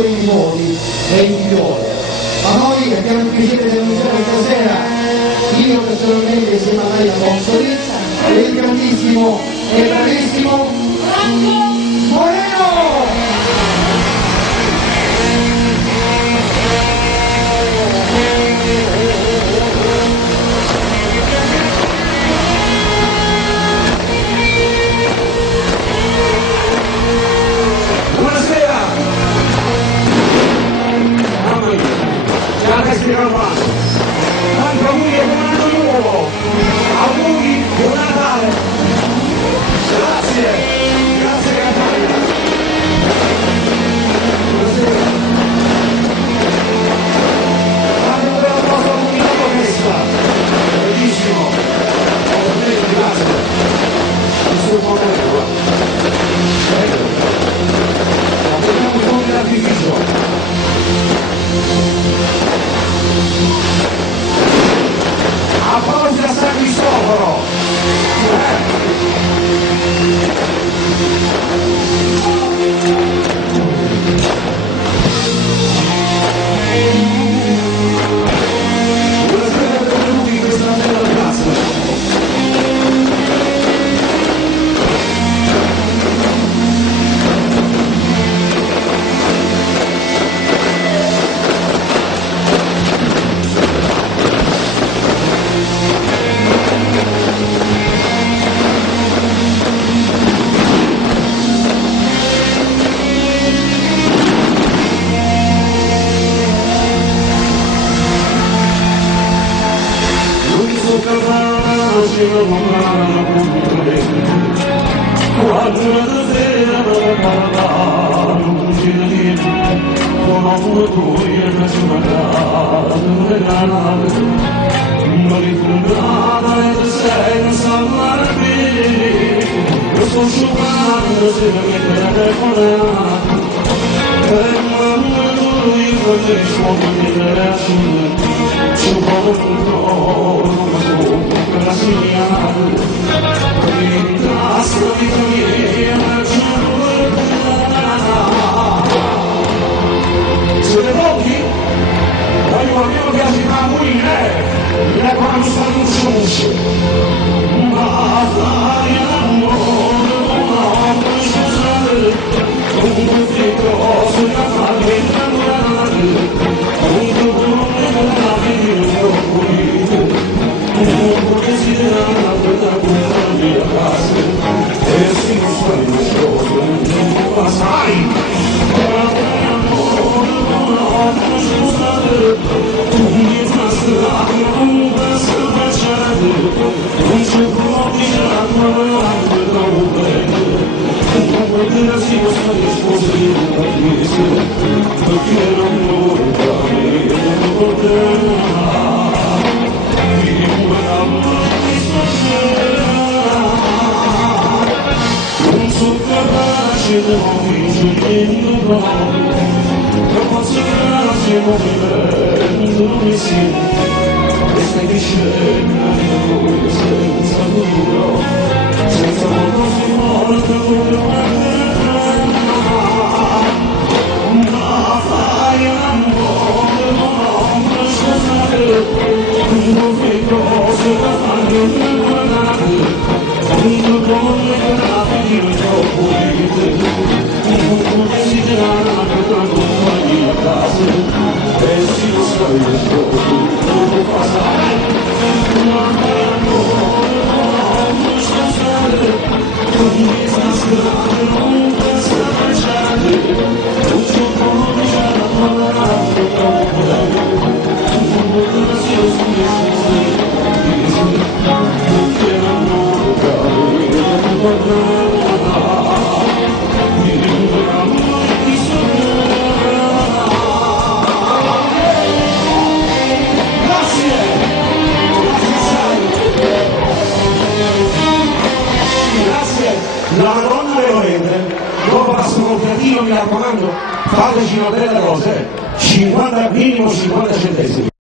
suoi nipoti e in figlioli. Ma noi abbiamo il piacere di annunciare stasera, io personalmente insieme a Maria Consoli, e il grandissimo e bravissimo Franco Moreno! Tanti auguri e buon anno nuovo, auguri, buon Natale, grazie, grazie Natalia. Buonasera. Fate un bel applauso al comitato festa, bellissimo, grazie, il suo momento, abbiamo un po' di artificio. Applausi a San Cristoforo! Buonasera, benvenuti in questa bella piazza. Siete pronti? Voglio qualcuno che si fa morire, mi raccomando sta musce. Ma fai l'amore, non scusate, con queste cose da fare innamorare, un dolore da vivere pulito, un po' desiderata quella mia casa, e si fa il giorno, non fa sai. Non sono capace di convincere non posso grazie come dove si e stai dicendo senza duro senza modo si porta ma fai l'amore non scusate non fai cose da fare non guardate non come guardate io troppo non desiderare la compagnia a casa e si lo sa io non passare ma fai amore non scusate non mi sta strada non pensa facciate non so come c'è la parola troppo non si lo scusa non quiero la Madonna Leonete, dopo la sconfiatina mi raccomando, fateci una bella cosa, 50 minimo 50 centesimi.